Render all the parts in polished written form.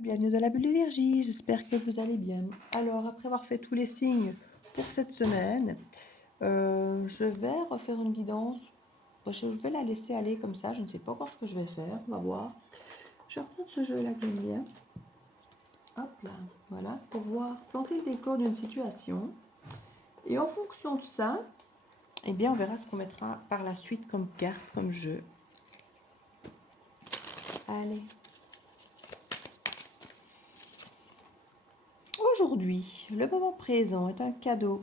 Bienvenue dans la bulle d'énergie, j'espère que vous allez bien. Alors, après avoir fait tous les signes pour cette semaine, je vais refaire une guidance. Je vais la laisser aller comme ça, je ne sais pas encore ce que je vais faire, on va voir. Je vais reprendre ce jeu-là que j'aime bien. Hop là, voilà, pour voir planter le décor d'une situation. Et en fonction de ça, eh bien, on verra ce qu'on mettra par la suite comme carte, comme jeu. Allez. Aujourd'hui, le moment présent est un cadeau.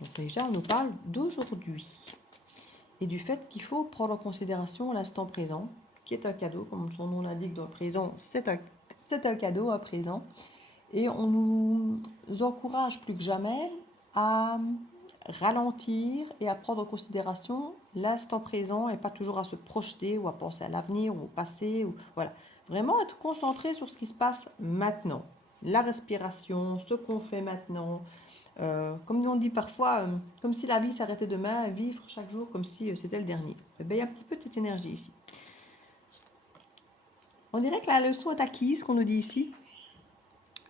Donc déjà, on nous parle d'aujourd'hui et du fait qu'il faut prendre en considération l'instant présent, qui est un cadeau, comme son nom l'indique dans le présent, c'est un cadeau à présent. Et on nous encourage plus que jamais à ralentir et à prendre en considération l'instant présent et pas toujours à se projeter ou à penser à l'avenir ou au passé. Voilà. Vraiment être concentré sur ce qui se passe maintenant. La respiration, ce qu'on fait maintenant. Comme on dit parfois, comme si la vie s'arrêtait demain, vivre chaque jour comme si c'était le dernier. Eh bien, il y a un petit peu de cette énergie ici. On dirait que la leçon est acquise, qu'on nous dit ici.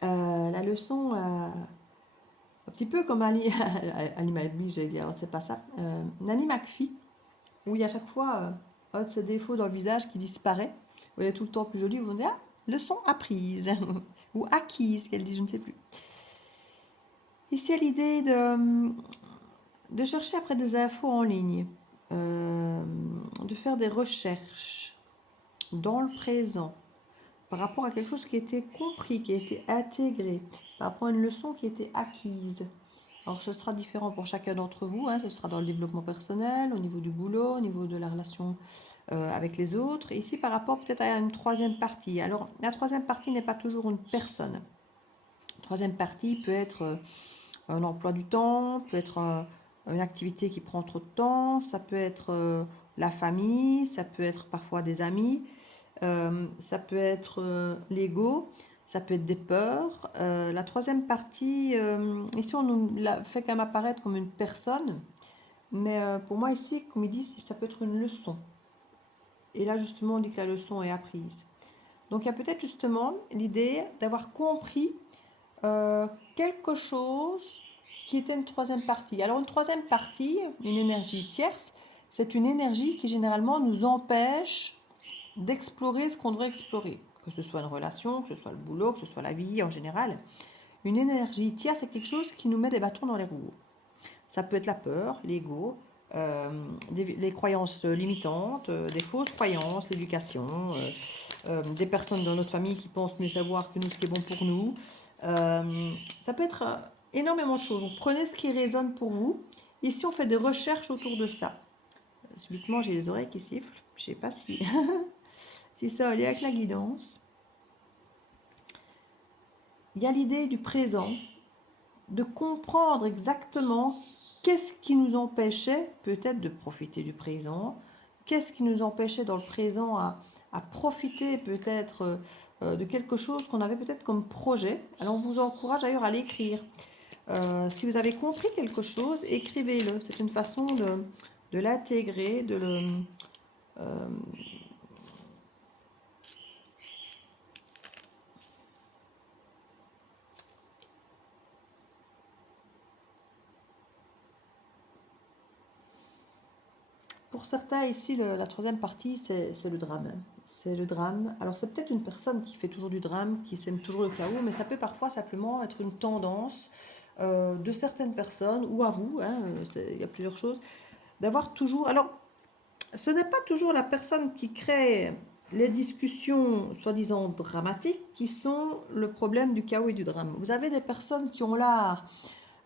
La leçon, un petit peu comme Ali McBeal, j'allais dire, c'est pas ça. Nanny McPhee, où il y a à chaque fois un de ses défauts dans le visage qui disparaît, où elle est tout le temps plus jolie, où on dit ah, leçon apprise, ou acquise, qu'elle dit, je ne sais plus. Ici, il y a l'idée de chercher après des infos en ligne, de faire des recherches dans le présent, par rapport à quelque chose qui a été compris, qui a été intégré, par rapport à une leçon qui a été acquise. Alors, ce sera différent pour chacun d'entre vous, hein, ce sera dans le développement personnel, au niveau du boulot, au niveau de la relation avec les autres. Et ici, par rapport peut-être à une troisième partie. Alors, la troisième partie n'est pas toujours une personne. La troisième partie peut être un emploi du temps, peut être une activité qui prend trop de temps, ça peut être la famille, ça peut être parfois des amis, ça peut être l'ego, ça peut être des peurs. La troisième partie, ici on nous la fait quand même apparaître comme une personne, mais pour moi ici, comme il dit, ça peut être une leçon. Et là justement, on dit que la leçon est apprise. Donc il y a peut-être justement l'idée d'avoir compris quelque chose qui était une troisième partie. Alors une troisième partie, une énergie tierce, c'est une énergie qui généralement nous empêche d'explorer ce qu'on devrait explorer, que ce soit une relation, que ce soit le boulot, que ce soit la vie en général. Une énergie tierce, c'est quelque chose qui nous met des bâtons dans les roues. Ça peut être la peur, l'ego, les croyances limitantes, des fausses croyances, l'éducation, des personnes dans notre famille qui pensent mieux savoir que nous ce qui est bon pour nous. Ça peut être énormément de choses. Donc, prenez ce qui résonne pour vous. Ici, on fait des recherches autour de ça. Subitement, j'ai les oreilles qui sifflent. Je ne sais pas si, si ça allait avec la guidance. Il y a l'idée du présent, de comprendre exactement qu'est-ce qui nous empêchait peut-être de profiter du présent, qu'est-ce qui nous empêchait dans le présent à profiter peut-être de quelque chose qu'on avait peut-être comme projet. Alors on vous encourage d'ailleurs à l'écrire. Si vous avez compris quelque chose, écrivez-le. C'est une façon de l'intégrer, de le... Pour certains, ici, la troisième partie, c'est le drame. C'est le drame. Alors, c'est peut-être une personne qui fait toujours du drame, qui sème toujours le chaos, mais ça peut parfois simplement être une tendance de certaines personnes, ou à vous, hein, il y a plusieurs choses, d'avoir toujours... Alors, ce n'est pas toujours la personne qui crée les discussions soi-disant dramatiques qui sont le problème du chaos et du drame. Vous avez des personnes qui ont l'art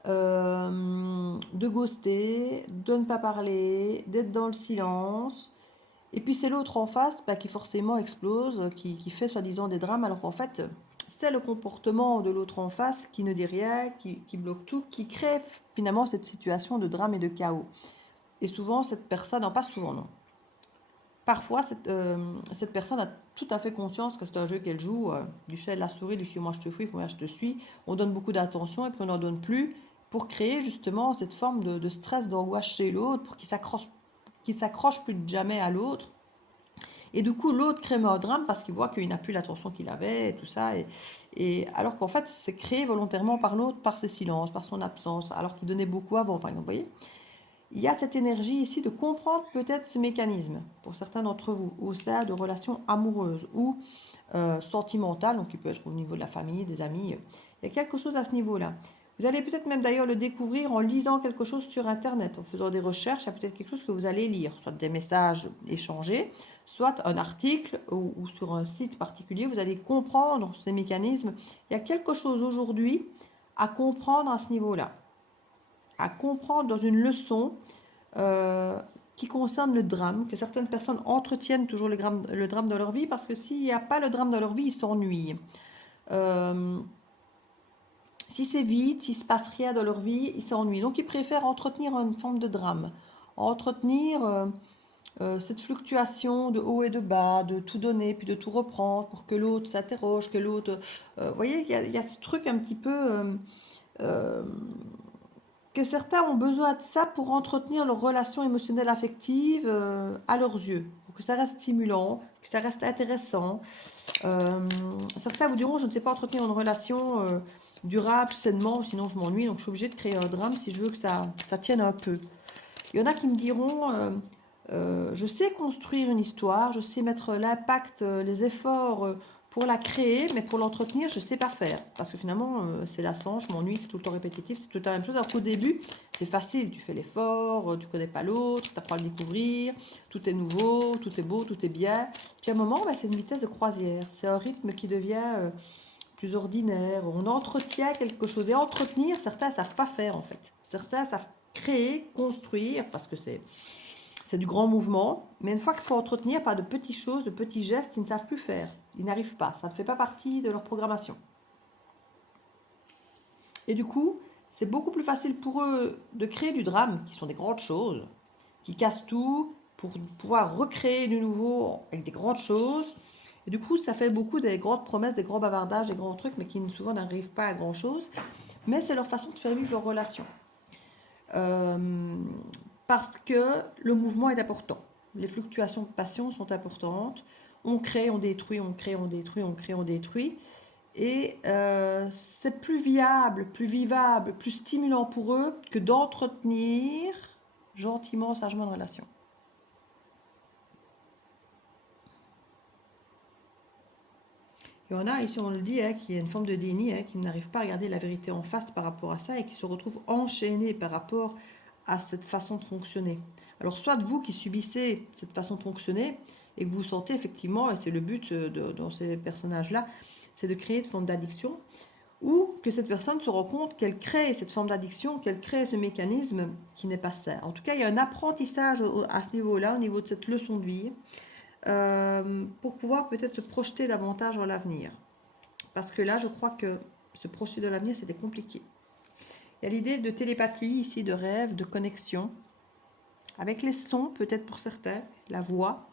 de ghoster, de ne pas parler, d'être dans le silence. Et puis c'est l'autre en face qui forcément explose, qui fait soi-disant des drames, alors qu'en fait c'est le comportement de l'autre en face qui ne dit rien, qui bloque tout, qui crée finalement cette situation de drame et de chaos. Et souvent cette personne, non pas souvent non, parfois cette personne a tout à fait conscience que c'est un jeu qu'elle joue, du chat et de la souris, du suis-moi je te fuis, moi je te suis, on donne beaucoup d'attention et puis on n'en donne plus, pour créer justement cette forme de stress, d'angoisse chez l'autre, pour qu'il s'accroche plus jamais à l'autre. Et du coup, l'autre crée un drame parce qu'il voit qu'il n'a plus l'attention qu'il avait et tout ça. Et alors qu'en fait, c'est créé volontairement par l'autre, par ses silences, par son absence, alors qu'il donnait beaucoup avant, par exemple. Vous voyez, il y a cette énergie ici de comprendre peut-être ce mécanisme, pour certains d'entre vous, au sein de relations amoureuses ou sentimentales, donc il peut être au niveau de la famille, des amis. Il y a quelque chose à ce niveau-là. Vous allez peut-être même d'ailleurs le découvrir en lisant quelque chose sur Internet, en faisant des recherches, il y a peut-être quelque chose que vous allez lire, soit des messages échangés, soit un article ou sur un site particulier, vous allez comprendre ces mécanismes. Il y a quelque chose aujourd'hui à comprendre à ce niveau-là, à comprendre dans une leçon euh, qui concerne le drame, que certaines personnes entretiennent toujours le drame dans leur vie, parce que s'il n'y a pas le drame dans leur vie, ils s'ennuient. Euh, Si c'est vide, s'il ne se passe rien dans leur vie, ils s'ennuient. Donc ils préfèrent entretenir une forme de drame, entretenir cette fluctuation de haut et de bas, de tout donner, puis de tout reprendre pour que l'autre s'interroge, que l'autre... vous voyez, il y a ce truc un petit peu... euh, que certains ont besoin de ça pour entretenir leur relation émotionnelle affective à leurs yeux, pour que ça reste stimulant, que ça reste intéressant. Certains vous diront, je ne sais pas entretenir une relation durable, sainement, sinon je m'ennuie, donc je suis obligée de créer un drame si je veux que ça tienne un peu. Il y en a qui me diront, je sais construire une histoire, je sais mettre l'impact, les efforts pour la créer, mais pour l'entretenir, je ne sais pas faire. Parce que finalement, c'est lassant, je m'ennuie, c'est tout le temps répétitif, c'est tout le temps la même chose. Alors qu'au début, c'est facile, tu fais l'effort, tu ne connais pas l'autre, tu apprends à le découvrir, tout est nouveau, tout est beau, tout est bien. Puis à un moment, c'est une vitesse de croisière, c'est un rythme qui devient plus ordinaire. On entretient quelque chose. Et entretenir, certains ne savent pas faire en fait. Certains savent créer, construire, parce que c'est du grand mouvement. Mais une fois qu'il faut entretenir, pas de petites choses, de petits gestes, ils ne savent plus faire. Ils n'arrivent pas. Ça ne fait pas partie de leur programmation. Et du coup, c'est beaucoup plus facile pour eux de créer du drame, qui sont des grandes choses, qui cassent tout, pour pouvoir recréer du nouveau avec des grandes choses. Et du coup, ça fait beaucoup des grandes promesses, des grands bavardages, des grands trucs, mais qui souvent n'arrivent pas à grand chose. Mais c'est leur façon de faire vivre leur relation. Euh, Parce que le mouvement est important. Les fluctuations de passion sont importantes. On crée, on détruit, on crée, on détruit, on crée, on détruit. Et c'est plus viable, plus vivable, plus stimulant pour eux que d'entretenir gentiment, sagement une relation. Il y en a, ici on le dit, qui a une forme de déni, qui n'arrive pas à regarder la vérité en face par rapport à ça et qui se retrouve enchaîné par rapport à cette façon de fonctionner. Alors soit vous qui subissez cette façon de fonctionner et que vous sentez effectivement, et c'est le but dans ces personnages-là, c'est de créer une forme d'addiction, ou que cette personne se rend compte qu'elle crée cette forme d'addiction, qu'elle crée ce mécanisme qui n'est pas sain. En tout cas, il y a un apprentissage à ce niveau-là, au niveau de cette leçon de vie, pour pouvoir peut-être se projeter davantage dans l'avenir. Parce que là, je crois que se projeter dans l'avenir, c'était compliqué. Il y a l'idée de télépathie ici, de rêve, de connexion, avec les sons, peut-être pour certains, la voix.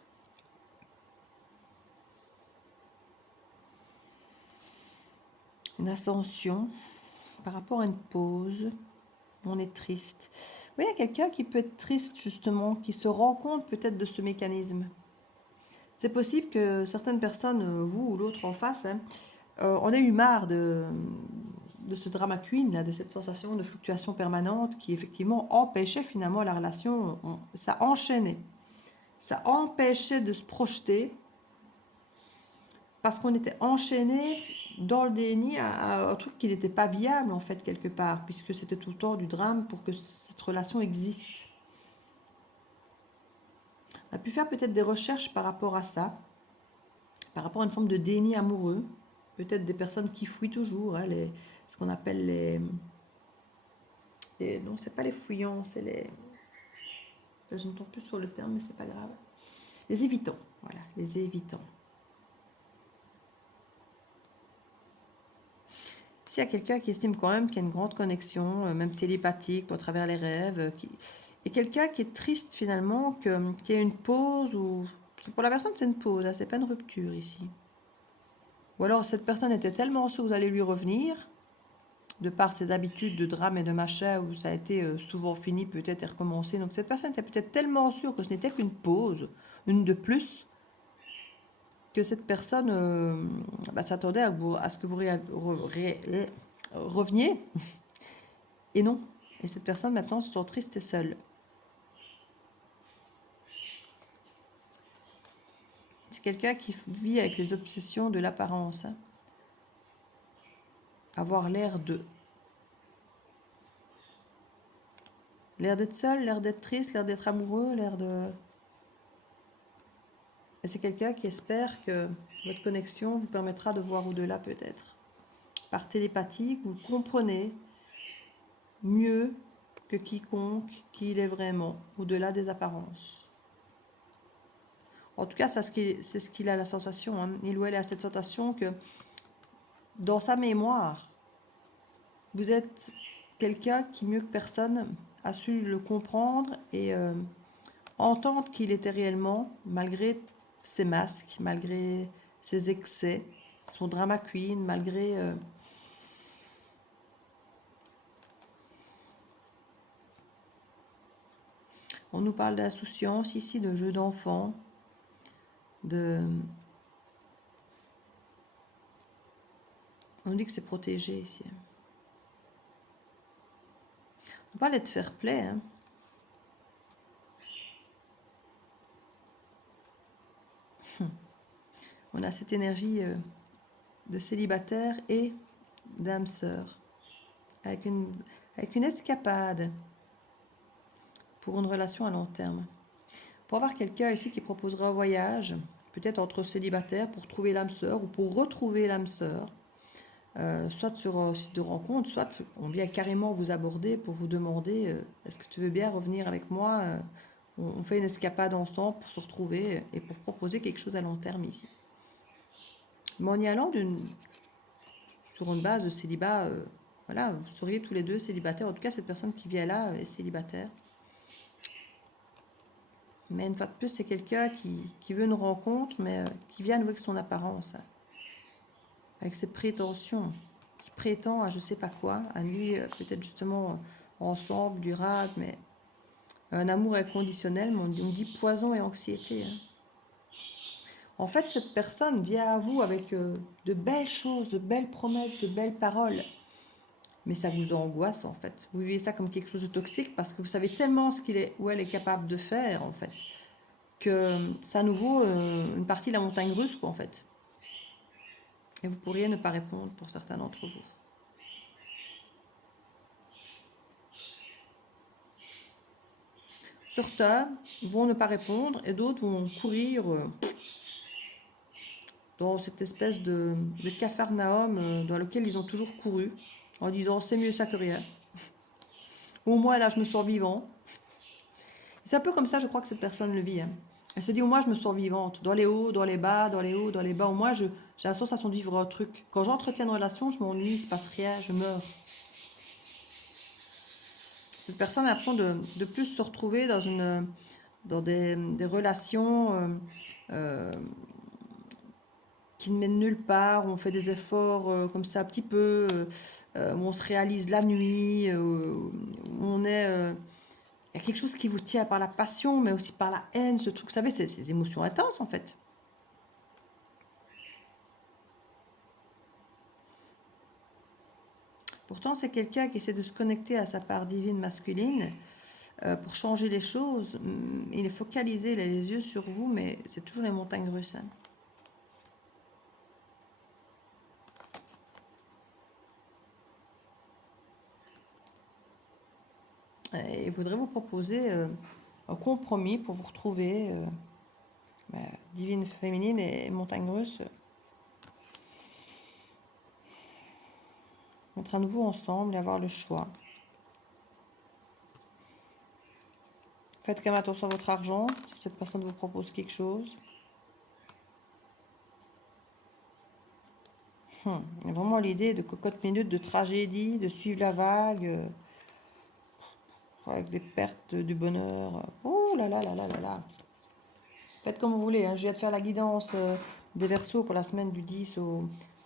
Une ascension par rapport à une pause. On est triste. Oui, il y a quelqu'un qui peut être triste, justement, qui se rend compte peut-être de ce mécanisme. C'est possible que certaines personnes, vous ou l'autre en face, on ait eu marre de ce drama queen, là, de cette sensation de fluctuation permanente qui effectivement empêchait finalement la relation, ça enchaînait, ça empêchait de se projeter parce qu'on était enchaîné dans le déni à un truc qui n'était pas viable en fait quelque part, puisque c'était tout le temps du drame pour que cette relation existe. On a pu faire peut-être des recherches par rapport à ça, par rapport à une forme de déni amoureux, peut-être des personnes qui fuient toujours, ce qu'on appelle non, c'est pas les fuyants, c'est les... Je ne tombe plus sur le terme, mais c'est pas grave. Les évitants, voilà, les évitants. S'il y a quelqu'un qui estime quand même qu'il y a une grande connexion, même télépathique, à travers les rêves, et quelqu'un qui est triste finalement, qu'il y ait une pause, ou pour la personne c'est une pause, c'est pas une rupture ici. Ou alors cette personne était tellement sûre que vous allez lui revenir, de par ses habitudes de drame et de machin, où ça a été souvent fini, peut-être et recommencé. Donc cette personne était peut-être tellement sûre que ce n'était qu'une pause, une de plus, que cette personne s'attendait à ce que vous reveniez, et non. Et cette personne maintenant se sent triste et seule. C'est quelqu'un qui vit avec les obsessions de l'apparence. Hein. Avoir l'air de... L'air d'être seul, l'air d'être triste, l'air d'être amoureux, l'air de... Et c'est quelqu'un qui espère que votre connexion vous permettra de voir au-delà peut-être. Par télépathie, vous comprenez mieux que quiconque qui il est vraiment, au-delà des apparences. En tout cas, c'est ce qu'il a la sensation. Hein. Il ou elle a cette sensation que dans sa mémoire, vous êtes quelqu'un qui, mieux que personne, a su le comprendre et entendre qui il était réellement, malgré ses masques, malgré ses excès, son drama queen, malgré... on nous parle d'insouciance ici, de jeu d'enfant, on dit que c'est protégé ici. On parle d'être fair play. Hein. On a cette énergie de célibataire et d'âme sœur. Avec une escapade pour une relation à long terme. Pour avoir quelqu'un ici qui proposerait un voyage, peut-être entre célibataires pour trouver l'âme sœur ou pour retrouver l'âme sœur, soit sur un site de rencontre, soit on vient carrément vous aborder pour vous demander est-ce que tu veux bien revenir avec moi on fait une escapade ensemble pour se retrouver et pour proposer quelque chose à long terme ici. Mais en y allant sur une base de célibat, voilà, vous seriez tous les deux célibataires. En tout cas, cette personne qui vient là est célibataire. Mais une fois de plus, c'est quelqu'un qui veut une rencontre, mais qui vient avec son apparence, avec ses prétentions, qui prétend à je sais pas quoi, à lui peut-être justement ensemble, durable, mais un amour inconditionnel, mais on dit poison et anxiété. Hein. En fait, cette personne vient à vous avec de belles choses, de belles promesses, de belles paroles. Mais ça vous angoisse, en fait. Vous vivez ça comme quelque chose de toxique parce que vous savez tellement ce qu'il est ou elle est capable de faire, en fait, que c'est à nouveau une partie de la montagne russe, quoi, en fait. Et vous pourriez ne pas répondre pour certains d'entre vous. Certains vont ne pas répondre et d'autres vont courir dans cette espèce de capharnaüm dans lequel ils ont toujours couru en disant c'est mieux ça que rien. Au moins là je me sens vivant. C'est un peu comme ça je crois que cette personne le vit. Hein. Elle se dit au moins je me sens vivante. Dans les hauts, dans les bas, dans les hauts, dans les bas. Au moins j'ai la sensation de vivre un truc. Quand j'entretiens une relation je m'ennuie, il ne se passe rien, je meurs. Cette personne a l'impression de plus se retrouver dans des relations qui ne mènent nulle part, où on fait des efforts comme ça un petit peu, où on se réalise la nuit, où on est... il y a quelque chose qui vous tient par la passion, mais aussi par la haine, ce truc, vous savez, c'est ces émotions intenses en fait. Pourtant, c'est quelqu'un qui essaie de se connecter à sa part divine masculine pour changer les choses. Il est focalisé, il a les yeux sur vous, mais c'est toujours les montagnes russes. Hein. Et il voudrait vous proposer un compromis pour vous retrouver divine féminine et montagne russe. Être à nouveau ensemble et avoir le choix. Faites quand même attention à votre argent, si cette personne vous propose quelque chose. Il y a vraiment l'idée de cocotte minute, de tragédie, de suivre la vague, avec des pertes du bonheur. Oh là là là là là là. Faites comme vous voulez, hein. Je viens de faire la guidance des Verseaux pour la semaine du 10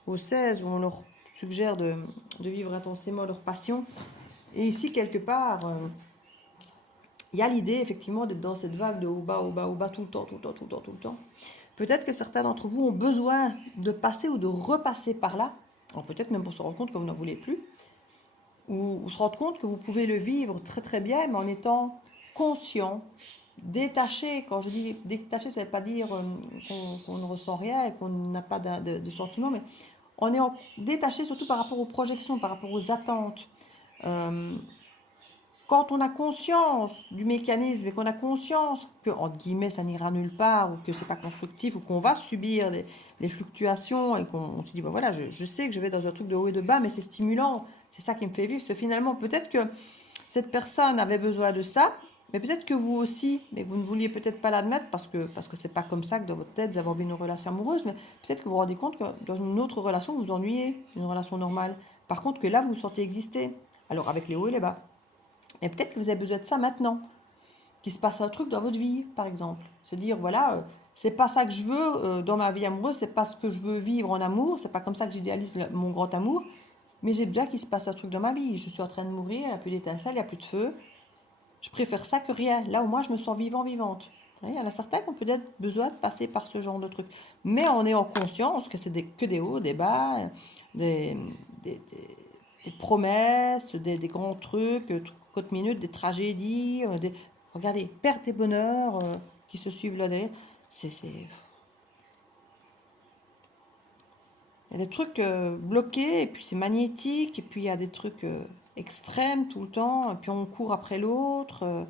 au 16, où on leur suggère de vivre intensément leur passion. Et ici, quelque part, il y a l'idée, effectivement, d'être dans cette vague de haut bas, haut bas, haut bas, tout le temps, tout le temps, tout le temps, tout le temps. Peut-être que certains d'entre vous ont besoin de passer ou de repasser par là, peut-être même pour se rendre compte que vous n'en voulez plus, ou se rendre compte que vous pouvez le vivre très très bien, mais en étant conscient, détaché. Quand je dis détaché, ça ne veut pas dire qu'on ne ressent rien et qu'on n'a pas de sentiments, mais on est détaché surtout par rapport aux projections, par rapport aux attentes. Euh, Quand on a conscience du mécanisme et qu'on a conscience que, entre guillemets, ça n'ira nulle part ou que c'est pas constructif ou qu'on va subir les fluctuations et qu'on se dit, ben voilà, je sais que je vais dans un truc de haut et de bas, mais c'est stimulant, c'est ça qui me fait vivre. Parce que finalement, peut-être que cette personne avait besoin de ça, mais peut-être que vous aussi, mais vous ne vouliez peut-être pas l'admettre parce que c'est pas comme ça que dans votre tête vous avez envie d'une relation amoureuse, mais peut-être que vous vous rendez compte que dans une autre relation, vous vous ennuyez, une relation normale. Par contre, que là, vous vous sentez exister. Alors, avec les hauts et les bas. Et peut-être que vous avez besoin de ça maintenant, qu'il se passe un truc dans votre vie, par exemple. Se dire, voilà, c'est pas ça que je veux dans ma vie amoureuse, c'est pas ce que je veux vivre en amour, c'est pas comme ça que j'idéalise mon grand amour, mais j'ai besoin qu'il se passe un truc dans ma vie. Je suis en train de mourir, il n'y a plus d'étincelles, il n'y a plus de feu. Je préfère ça que rien. Là où moi, je me sens vivant, vivante. Il y en a certains qui ont peut-être besoin de passer par ce genre de truc. Mais on est en conscience que c'est que des hauts, des bas, des, des, des- des promesses, des grands trucs, côte minute, des tragédies. Regardez, perte et bonheur qui se suivent là derrière. Il y a des trucs bloqués, et puis c'est magnétique, et puis il y a des trucs extrêmes tout le temps, et puis on court après l'autre.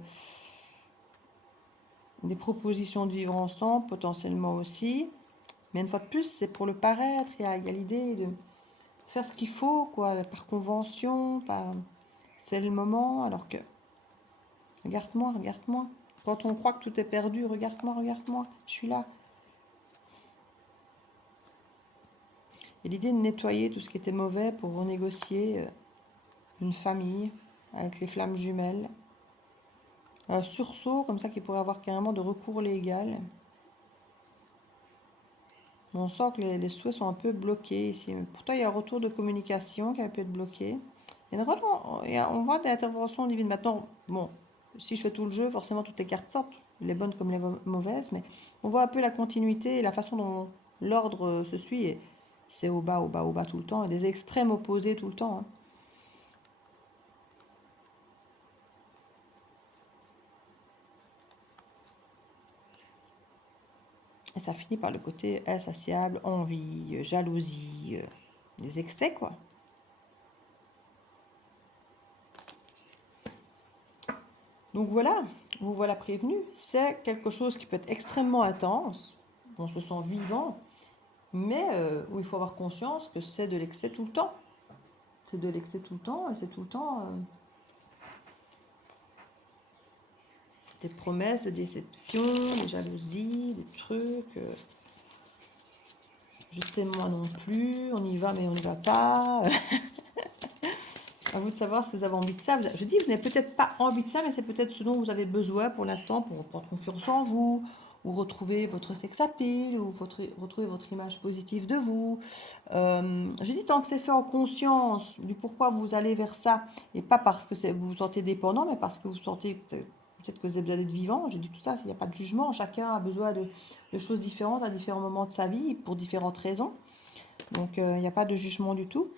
Des propositions de vivre ensemble, potentiellement aussi. Mais une fois de plus, c'est pour le paraître. Il y a l'idée de faire ce qu'il faut, quoi, par convention, c'est le moment, alors que regarde-moi, regarde-moi. Quand on croit que tout est perdu, regarde-moi, regarde-moi, je suis là. Et l'idée de nettoyer tout ce qui était mauvais pour renégocier une famille avec les flammes jumelles. Un sursaut comme ça qui pourrait avoir carrément de recours légal. On sent que les souhaits sont un peu bloqués ici. Pourtant, il y a un retour de communication qui a pu être bloqué. On voit des interventions divines. Maintenant, bon, si je fais tout le jeu, forcément toutes les cartes sortent, les bonnes comme les mauvaises, mais on voit un peu la continuité et la façon dont l'ordre se suit. Et c'est au bas, au bas, au bas tout le temps, et des extrêmes opposés tout le temps. Hein. Et ça finit par le côté insatiable, envie, jalousie, des excès, quoi. Donc voilà, vous voilà prévenu, c'est quelque chose qui peut être extrêmement intense, on se sent vivant, mais où il faut avoir conscience que c'est de l'excès tout le temps. C'est de l'excès tout le temps, et c'est tout le temps des promesses, des déceptions, des jalousies, des trucs. Je t'aime moi non plus, on y va mais on n'y va pas. À vous de savoir si vous avez envie de ça. Je dis, vous n'avez peut-être pas envie de ça, mais c'est peut-être ce dont vous avez besoin pour l'instant pour prendre confiance en vous, ou retrouver votre sex appeal, ou retrouver votre image positive de vous. Je dis, tant que c'est fait en conscience du pourquoi vous allez vers ça, et pas parce que vous vous sentez dépendant, mais parce que vous sentez peut-être que vous avez besoin d'être vivant. Je dis tout ça, il n'y a pas de jugement. Chacun a besoin de choses différentes à différents moments de sa vie, pour différentes raisons. Donc, il n'y a pas de jugement du tout.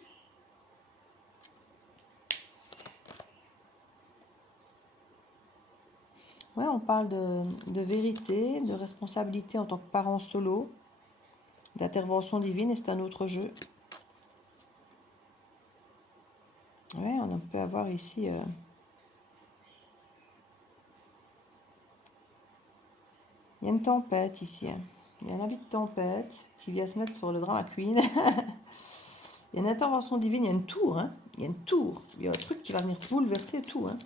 Ouais, on parle de vérité, de responsabilité en tant que parent solo, d'intervention divine, et c'est un autre jeu. Ouais, on peut avoir ici... il y a une tempête ici. Hein. Il y a un avis de tempête qui vient se mettre sur le drama queen. Il y a une intervention divine, il y a une tour. Hein. Il y a une tour. Il y a un truc qui va venir bouleverser tout. Hein.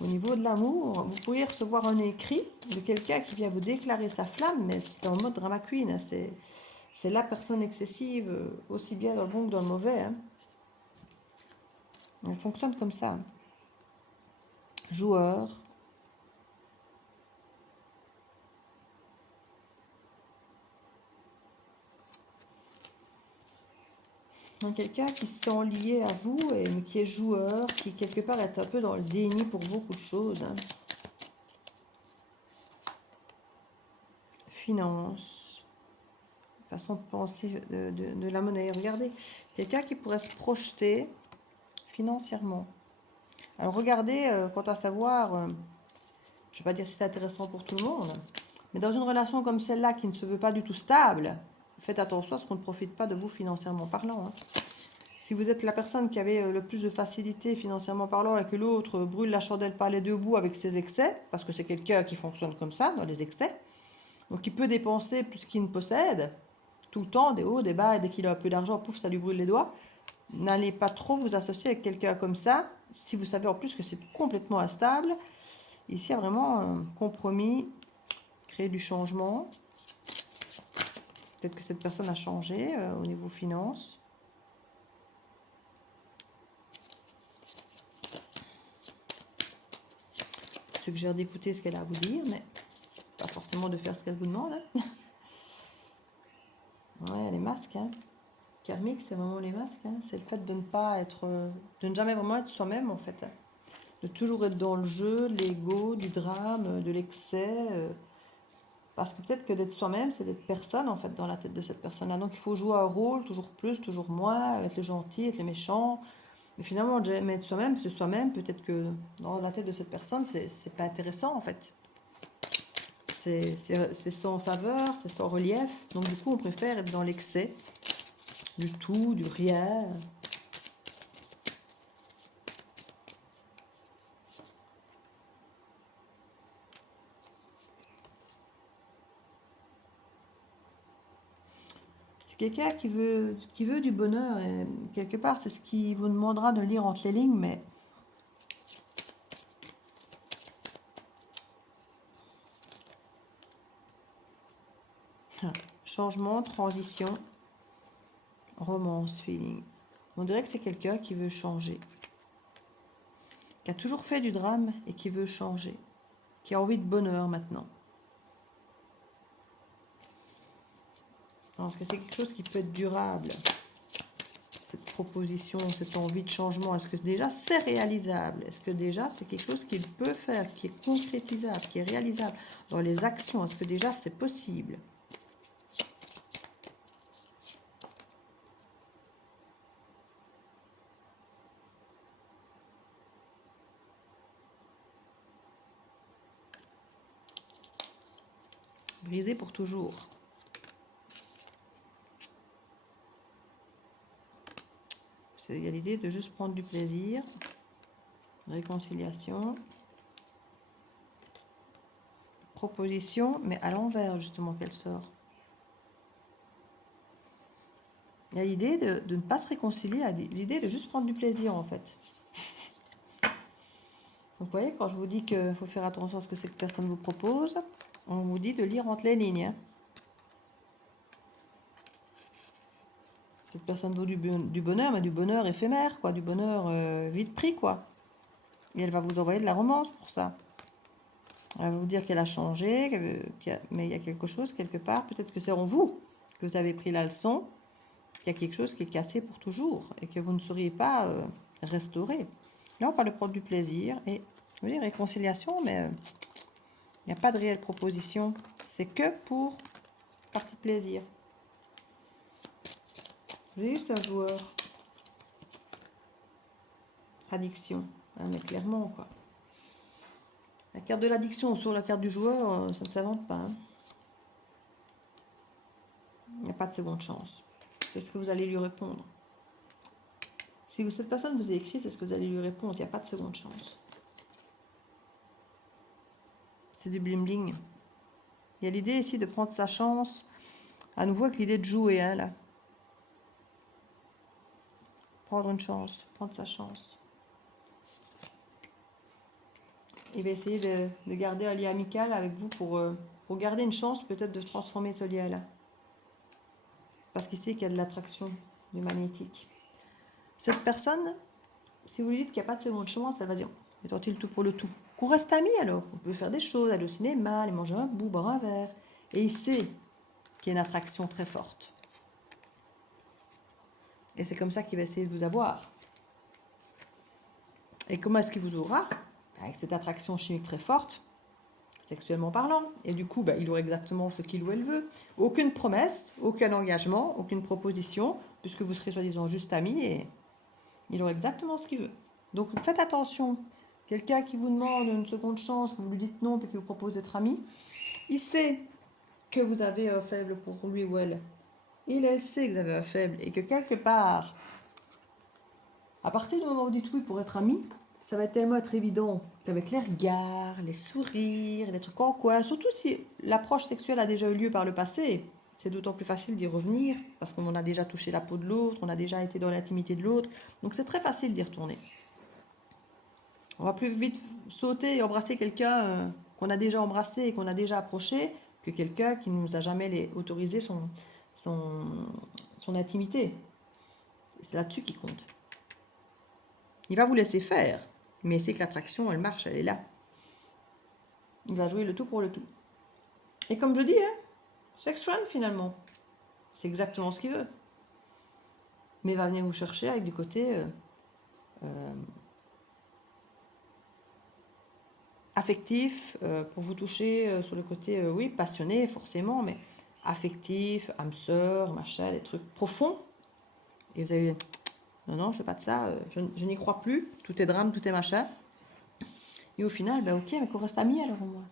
Au niveau de l'amour, vous pourriez recevoir un écrit de quelqu'un qui vient vous déclarer sa flamme, mais c'est en mode drama queen. Hein. C'est la personne excessive, aussi bien dans le bon que dans le mauvais. Hein. Elle fonctionne comme ça. Joueur. Quelqu'un qui se sent lié à vous, mais qui est joueur, qui quelque part est un peu dans le déni pour beaucoup de choses. Hein. finances, façon de penser de la monnaie. Regardez, quelqu'un qui pourrait se projeter financièrement. Alors regardez, quant à savoir, je ne vais pas dire si c'est intéressant pour tout le monde, mais dans une relation comme celle-là qui ne se veut pas du tout stable, faites attention à ce qu'on ne profite pas de vous financièrement parlant. Hein. Si vous êtes la personne qui avait le plus de facilité financièrement parlant et que l'autre brûle la chandelle par les deux bouts avec ses excès, parce que c'est quelqu'un qui fonctionne comme ça, dans les excès, donc il peut dépenser plus qu'il ne possède, tout le temps, des hauts, des bas, et dès qu'il a un peu d'argent, pouf, ça lui brûle les doigts. N'allez pas trop vous associer avec quelqu'un comme ça, si vous savez en plus que c'est complètement instable. Ici, il y a vraiment un compromis, créer du changement. Peut-être que cette personne a changé au niveau finance. Je suggère d'écouter ce qu'elle a à vous dire, mais pas forcément de faire ce qu'elle vous demande. Hein. Ouais, les masques. Hein. Karmique, c'est vraiment les masques. Hein. C'est le fait de ne pas être, de ne jamais vraiment être soi-même en fait. Hein. De toujours être dans le jeu, l'ego, du drame, de l'excès. Parce que peut-être que d'être soi-même, c'est d'être personne en fait dans la tête de cette personne-là. Donc il faut jouer un rôle, toujours plus, toujours moins, être le gentil, être le méchant. Mais finalement, être soi-même, c'est soi-même. Peut-être que dans la tête de cette personne, c'est pas intéressant en fait. C'est sans saveur, c'est sans relief. Donc du coup, on préfère être dans l'excès, du tout, du rien. C'est quelqu'un qui veut du bonheur. Et quelque part, c'est ce qui vous demandera de lire entre les lignes, mais changement, transition, romance, feeling. On dirait que c'est quelqu'un qui veut changer, qui a toujours fait du drame et qui veut changer, qui a envie de bonheur maintenant. Est-ce que c'est quelque chose qui peut être durable, cette proposition, cette envie de changement? Est-ce que déjà c'est réalisable? Est-ce que déjà c'est quelque chose qu'il peut faire, qui est concrétisable, qui est réalisable dans les actions? Est-ce que déjà c'est possible? Brisé pour toujours. Il y a l'idée de juste prendre du plaisir. Réconciliation. Proposition, mais à l'envers justement qu'elle sort. Il y a l'idée de ne pas se réconcilier, l'idée de juste prendre du plaisir en fait. Donc vous voyez, quand je vous dis qu'il faut faire attention à ce que cette personne vous propose, on vous dit de lire entre les lignes. Hein. Cette personne vaut du bonheur, mais du bonheur éphémère, quoi, du bonheur vite pris, quoi. Et elle va vous envoyer de la romance pour ça. Elle va vous dire qu'elle a changé, mais il y a quelque chose quelque part, peut-être que c'est en vous que vous avez pris la leçon, qu'il y a quelque chose qui est cassé pour toujours et que vous ne sauriez pas restaurer. Là, on parle de prendre du plaisir et, vous voyez, réconciliation, mais il n'y a pas de réelle proposition. C'est que pour partie de plaisir. Vous voyez, savoir. Addiction. Hein, mais clairement, quoi. La carte de l'addiction sur la carte du joueur, ça ne s'invente pas. Hein. Il n'y a pas de seconde chance. C'est ce que vous allez lui répondre. Si cette personne vous a écrit, c'est ce que vous allez lui répondre. Il n'y a pas de seconde chance. C'est du bling-bling. Il y a l'idée ici de prendre sa chance. À nouveau avec l'idée de jouer, hein, là. Prendre une chance, prendre sa chance. Il va essayer de garder un lien amical avec vous pour garder une chance peut-être de transformer ce lien-là. Parce qu'il sait qu'il y a de l'attraction, du magnétique. Cette personne, si vous lui dites qu'il n'y a pas de seconde chance, elle va dire, étant-il tout pour le tout. Qu'on reste amis alors, on peut faire des choses, aller au cinéma, aller manger un bout, boire un verre. Et il sait qu'il y a une attraction très forte. Et c'est comme ça qu'il va essayer de vous avoir. Et comment est-ce qu'il vous aura? Avec cette attraction chimique très forte, sexuellement parlant. Et du coup, ben, il aura exactement ce qu'il ou elle veut. Aucune promesse, aucun engagement, aucune proposition, puisque vous serez soi-disant juste amis et il aura exactement ce qu'il veut. Donc faites attention. Quelqu'un qui vous demande une seconde chance, que vous lui dites non, puis qui vous propose d'être ami, il sait que vous avez un faible pour lui ou elle. Elle sait que vous avez un faible et que quelque part, à partir du moment où vous dites oui pour être ami, ça va tellement être évident qu'avec les regards, les sourires, les trucs en quoi, surtout si l'approche sexuelle a déjà eu lieu par le passé, c'est d'autant plus facile d'y revenir parce qu'on a déjà touché la peau de l'autre, on a déjà été dans l'intimité de l'autre, donc c'est très facile d'y retourner. On va plus vite sauter et embrasser quelqu'un qu'on a déjà embrassé et qu'on a déjà approché que quelqu'un qui ne nous a jamais autorisé son intimité. C'est là-dessus qui compte. Il va vous laisser faire, mais c'est que l'attraction, elle marche, elle est là. Il va jouer le tout pour le tout. Et comme je dis, hein, sex run finalement, c'est exactement ce qu'il veut. Mais il va venir vous chercher avec du côté affectif, pour vous toucher sur le côté, oui, passionné forcément, mais affectif, âme sœur, machin, les trucs profonds. Et vous avez non, non, je fais pas de ça, je n'y crois plus, tout est drame, tout est machin. Et au final, ben ok, mais qu'on reste amis alors au moins.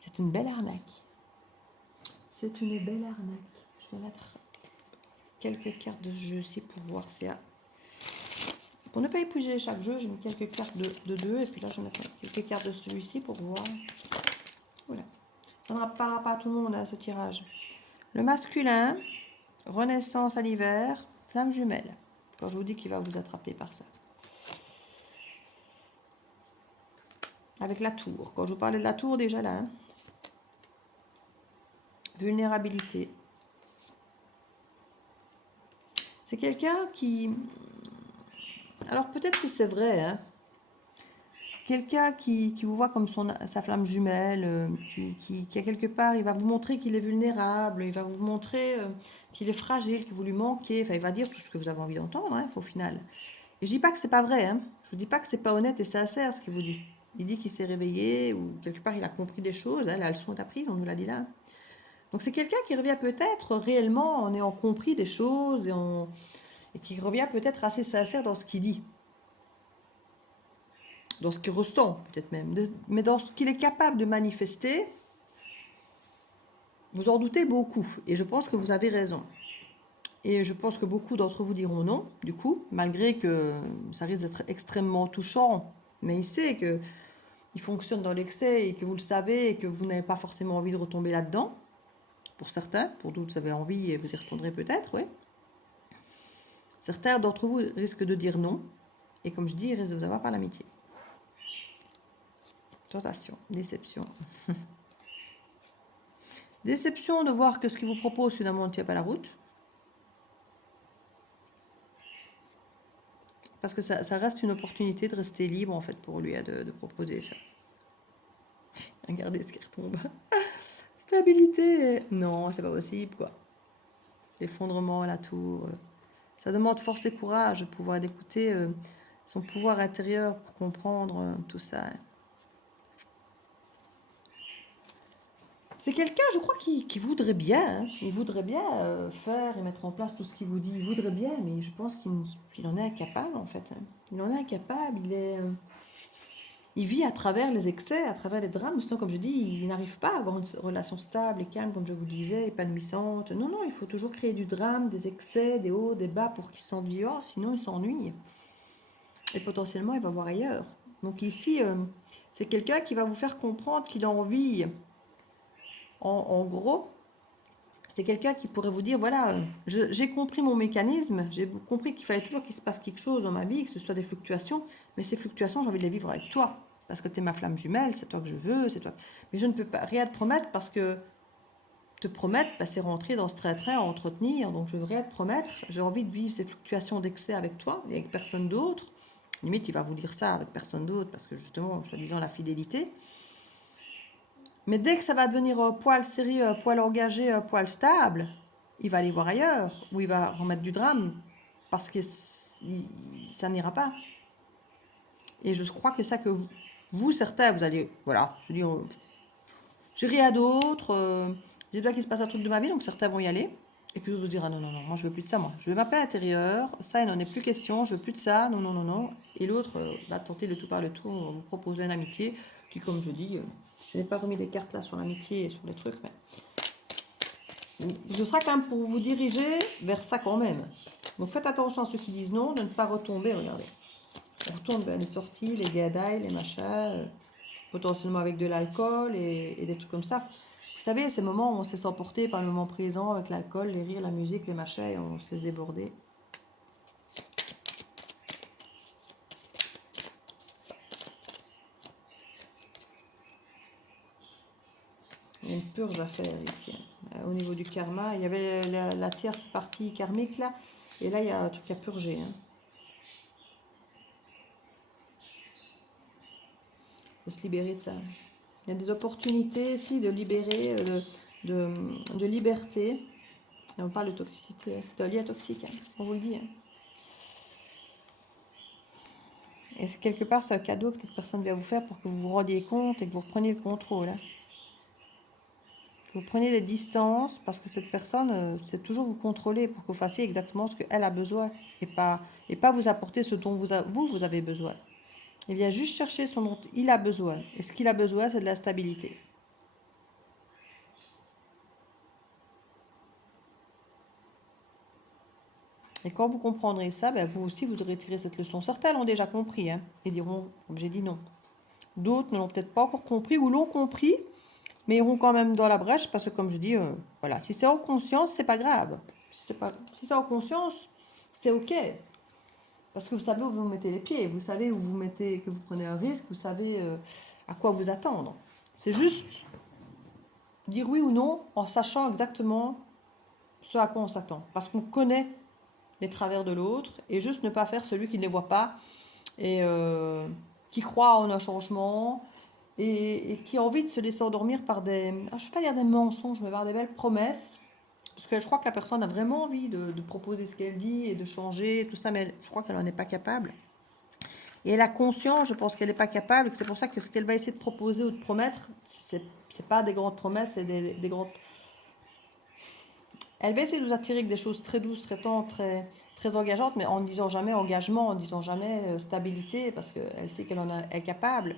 C'est une belle arnaque. C'est une belle arnaque. Je vais mettre quelques cartes de jeu ici pour voir s'il y a... Pour ne pas épuiser chaque jeu, je mets quelques cartes de 2. Et puis là, je mets quelques cartes de celui-ci pour voir. Voilà. Ça ne parlera pas à tout le monde, ce tirage. Le masculin, renaissance à l'hiver, flamme jumelle. Quand je vous dis qu'il va vous attraper par ça. Avec la tour. Quand je vous parlais de la tour, déjà là. Hein. Vulnérabilité. C'est quelqu'un qui... Alors peut-être que c'est vrai, hein. Quelqu'un qui vous voit comme sa flamme jumelle, qui a quelque part, il va vous montrer qu'il est vulnérable, il va vous montrer qu'il est fragile, que vous lui manquez, enfin il va dire tout ce que vous avez envie d'entendre, hein, au final. Et je dis pas que c'est pas vrai, hein. Je vous dis pas que c'est pas honnête et sincère ce qu'il vous dit. Il dit qu'il s'est réveillé ou quelque part il a compris des choses, hein, la leçon est apprise, on nous l'a dit là. Donc c'est quelqu'un qui revient peut-être réellement en ayant compris des choses et qui revient peut-être assez sincère dans ce qu'il dit. Dans ce qu'il ressent, peut-être même, mais dans ce qu'il est capable de manifester, vous en doutez beaucoup. Et je pense que vous avez raison. Et je pense que beaucoup d'entre vous diront non, du coup, malgré que ça risque d'être extrêmement touchant. Mais il sait qu'il fonctionne dans l'excès et que vous le savez et que vous n'avez pas forcément envie de retomber là-dedans. Pour certains, pour d'autres, vous avez envie et vous y retournerez peut-être, oui. Certains d'entre vous risquent de dire non. Et comme je dis, ils risquent de vous avoir par l'amitié. Tentation, déception. Déception de voir que ce qu'il vous propose finalement ne tient pas la route. Parce que ça reste une opportunité de rester libre en fait pour lui de proposer ça. Regardez ce qui retombe. Stabilité. Non, c'est pas possible quoi. L'effondrement à la tour. Ça demande force et courage de pouvoir écouter son pouvoir intérieur pour comprendre tout ça. C'est quelqu'un, je crois, qui voudrait bien. Hein. Il voudrait bien faire et mettre en place tout ce qu'il vous dit. Il voudrait bien, mais je pense qu'il en est incapable, en fait. Hein. Il en est incapable. Il vit à travers les excès, à travers les drames. Sinon, comme je dis, il n'arrive pas à avoir une relation stable et calme, comme je vous disais, épanouissante. Non, non, il faut toujours créer du drame, des excès, des hauts, des bas pour qu'il se sente vivant. Sinon, il s'ennuie. Et potentiellement, il va voir ailleurs. Donc ici, c'est quelqu'un qui va vous faire comprendre qu'il a envie... En gros, c'est quelqu'un qui pourrait vous dire, voilà, j'ai compris mon mécanisme, j'ai compris qu'il fallait toujours qu'il se passe quelque chose dans ma vie, que ce soit des fluctuations, mais ces fluctuations, j'ai envie de les vivre avec toi, parce que tu es ma flamme jumelle, c'est toi que je veux, c'est toi. Mais je ne peux pas rien te promettre, parce que te promettre, bah, c'est rentrer dans ce trait à entretenir, donc je veux rien te promettre, j'ai envie de vivre ces fluctuations d'excès avec toi, et avec personne d'autre. Limite, il va vous dire ça avec personne d'autre, parce que justement, soi-disant, la fidélité. Mais dès que ça va devenir un poil sérieux, un poil engagé, un poil stable, il va aller voir ailleurs, où il va remettre du drame, parce que ça n'ira pas. Et je crois que ça que Vous, certains, vous allez, voilà, je dis, j'ai rien d'autre, j'ai besoin qu'il se passe un truc de ma vie, donc certains vont y aller. Et puis vous dire, ah non, non, non, moi je veux plus de ça, moi. Je veux ma paix intérieure, ça, il n'en est plus question, je veux plus de ça, non, non, non, non. Et l'autre va tenter le tout par le tout, on va vous proposer une amitié qui, comme je dis, je n'ai pas remis les cartes là sur l'amitié et sur les trucs, mais je serai quand même pour vous diriger vers ça quand même. Donc faites attention à ceux qui disent non, de ne pas retomber, regardez. On retourne vers les sorties, les gadailles, les machins, potentiellement avec de l'alcool et des trucs comme ça. Vous savez, ces moments où on s'est sent porter par le moment présent avec l'alcool, les rires, la musique, les machins, et on s'est débordé. Il y a une purge à faire ici. Au niveau du karma, il y avait la tierce partie karmique là, et là il y a un truc à purger. Il faut se libérer de ça. Il y a des opportunités ici de libérer, de liberté. Et on parle de toxicité, c'est un lien toxique, on vous le dit. Et quelque part, c'est un cadeau que cette personne vient vous faire pour que vous vous rendiez compte et que vous repreniez le contrôle. Vous prenez des distances parce que cette personne, c'est toujours vous contrôler pour que vous fassiez exactement ce qu'elle a besoin et pas vous apporter ce dont vous avez besoin. Il vient juste chercher ce dont il a besoin. Et ce qu'il a besoin, c'est de la stabilité. Et quand vous comprendrez ça, ben vous aussi, vous aurez tiré cette leçon. Certains l'ont déjà compris et diront, comme j'ai dit, non. D'autres ne l'ont peut-être pas encore compris ou l'ont compris, mais iront quand même dans la brèche parce que, comme je dis, voilà, si c'est en conscience, c'est pas grave. Si c'est en conscience, c'est ok. Parce que vous savez où vous mettez les pieds, vous savez où vous mettez, que vous prenez un risque, vous savez à quoi vous attendre. C'est juste dire oui ou non en sachant exactement ce à quoi on s'attend. Parce qu'on connaît les travers de l'autre et juste ne pas faire celui qui ne les voit pas et qui croit en un changement et qui a envie de se laisser endormir par des, je ne vais pas dire des mensonges, mais par des belles promesses. Parce que je crois que la personne a vraiment envie de proposer ce qu'elle dit et de changer, tout ça, mais je crois qu'elle n'en est pas capable. Et elle a conscience, je pense qu'elle n'est pas capable, et que c'est pour ça que ce qu'elle va essayer de proposer ou de promettre, c'est pas des grandes promesses, c'est des grandes. Elle va essayer de vous attirer avec des choses très douces, très tendres, très engageantes, mais en ne disant jamais engagement, en ne disant jamais stabilité, parce qu'elle sait qu'elle en est capable.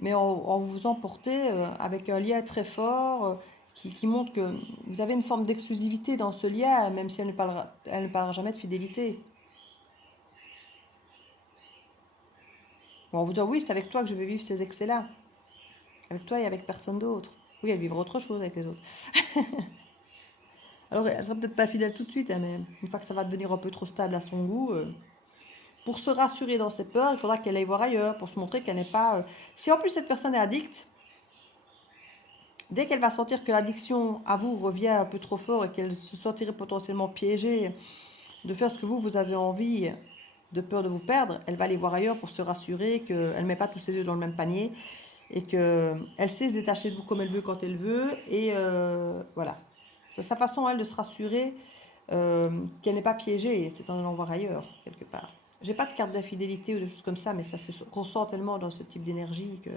Mais en vous emporter avec un lien très fort qui montre que vous avez une forme d'exclusivité dans ce lien, même si elle ne parlera jamais de fidélité. Bon, on vous dit oui, c'est avec toi que je vais vivre ces excès-là. Avec toi et avec personne d'autre. Oui, elle vivra autre chose avec les autres. Alors, elle sera peut-être pas fidèle tout de suite, mais une fois que ça va devenir un peu trop stable à son goût, pour se rassurer dans ses peurs, il faudra qu'elle aille voir ailleurs, pour se montrer qu'elle n'est pas... Si en plus cette personne est addicte, dès qu'elle va sentir que l'addiction à vous revient un peu trop fort et qu'elle se sentirait potentiellement piégée de faire ce que vous avez envie, de peur de vous perdre, elle va aller voir ailleurs pour se rassurer qu'elle ne met pas tous ses œufs dans le même panier et qu'elle sait se détacher de vous comme elle veut quand elle veut. Et voilà. C'est sa façon, elle, de se rassurer qu'elle n'est pas piégée. C'est en allant voir ailleurs, quelque part. J'ai pas de carte d'infidélité ou de choses comme ça, mais ça se ressent tellement dans ce type d'énergie que...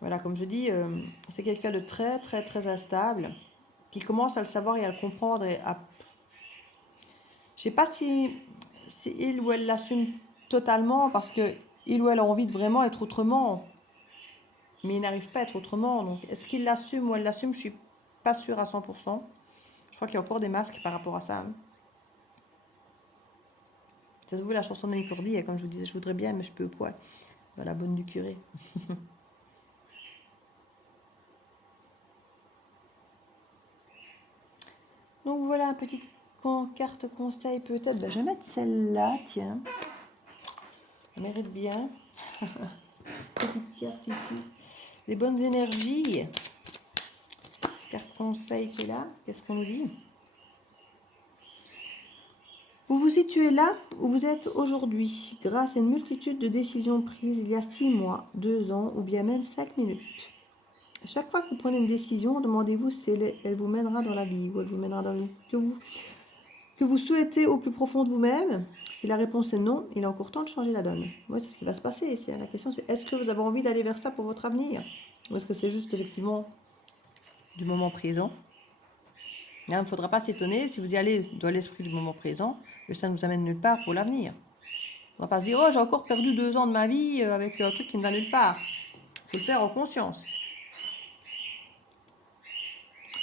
Voilà, comme je dis, c'est quelqu'un de très, très, très instable, qui commence à le savoir et à le comprendre. Et à... Je sais pas si il ou elle l'assume totalement, parce que il ou elle a envie de vraiment être autrement, mais il n'arrive pas à être autrement. Donc, est-ce qu'il l'assume ou elle l'assume? Je suis pas sûre à 100%. Je crois qu'il y a encore des masques par rapport à ça. C'est vous la chanson d'Annie Cordy, et comme je vous disais, je voudrais bien, mais je peux pas. Dans la bonne du curé. Donc voilà, une petite carte conseil peut-être. Ben, je vais mettre celle-là, tiens. Elle mérite bien. Petite carte ici. Des bonnes énergies. Carte conseil qui est là. Qu'est-ce qu'on nous dit? Vous vous situez là où vous êtes aujourd'hui, grâce à une multitude de décisions prises il y a 6 mois, 2 ans ou bien même 5 minutes. Chaque fois que vous prenez une décision, demandez-vous si elle vous mènera dans la vie ou elle vous mènera dans le... que vous souhaitez au plus profond de vous-même. Si la réponse est non, il est encore temps de changer la donne. Oui, c'est ce qui va se passer ici. La question c'est, est-ce que vous avez envie d'aller vers ça pour votre avenir? Ou est-ce que c'est juste effectivement du moment présent? Il ne faudra pas s'étonner si vous y allez dans l'esprit du moment présent, que ça ne vous amène nulle part pour l'avenir. On ne va pas se dire, oh j'ai encore perdu 2 ans de ma vie avec un truc qui ne va nulle part. Il faut le faire en conscience.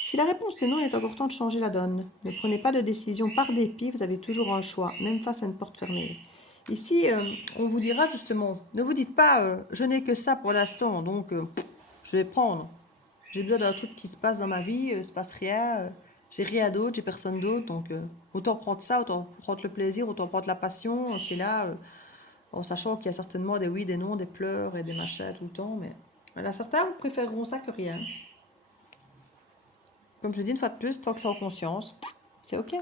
Si la réponse est non, il est encore temps de changer la donne. Ne prenez pas de décision par dépit, vous avez toujours un choix, même face à une porte fermée. Ici, on vous dira justement, ne vous dites pas, je n'ai que ça pour l'instant, donc je vais prendre. J'ai besoin d'un truc qui se passe dans ma vie, il ne se passe rien, j'ai rien d'autre, j'ai personne d'autre, donc autant prendre ça, autant prendre le plaisir, autant prendre la passion qui est là, en sachant qu'il y a certainement des oui, des non, des pleurs et des machins tout le temps, mais il y en a certains préféreront ça que rien. Comme je dis une fois de plus, tant que c'est en conscience, c'est ok.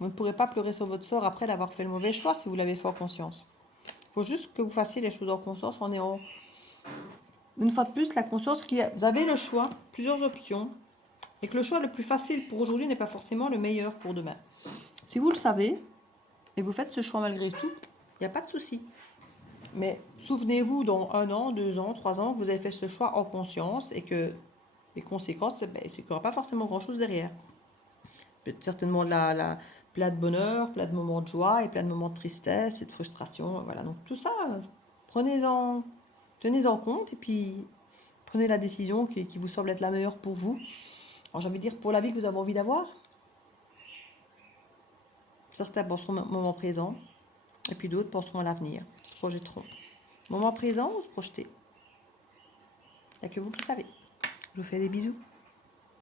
Vous ne pourrez pas pleurer sur votre sort après d'avoir fait le mauvais choix si vous l'avez fait en conscience. Il faut juste que vous fassiez les choses en conscience en ayant, une fois de plus, la conscience que vous avez le choix, plusieurs options, et que le choix le plus facile pour aujourd'hui n'est pas forcément le meilleur pour demain. Si vous le savez, et que vous faites ce choix malgré tout, il n'y a pas de souci. Mais souvenez-vous dans 1 an, 2 ans, 3 ans que vous avez fait ce choix en conscience et que les conséquences, c'est qu'il n'y aura pas forcément grand-chose derrière. Peut-être certainement plein de bonheur, plein de moments de joie et plein de moments de tristesse et de frustration. Voilà, donc tout ça, tenez-en compte et puis prenez la décision qui vous semble être la meilleure pour vous. Alors j'ai envie de dire pour la vie que vous avez envie d'avoir. Certains penseront au moment présent et puis d'autres penseront à l'avenir, se projetteront. Moment présent ou se projeter? Il n'y a que vous qui savez. Je vous fais des bisous.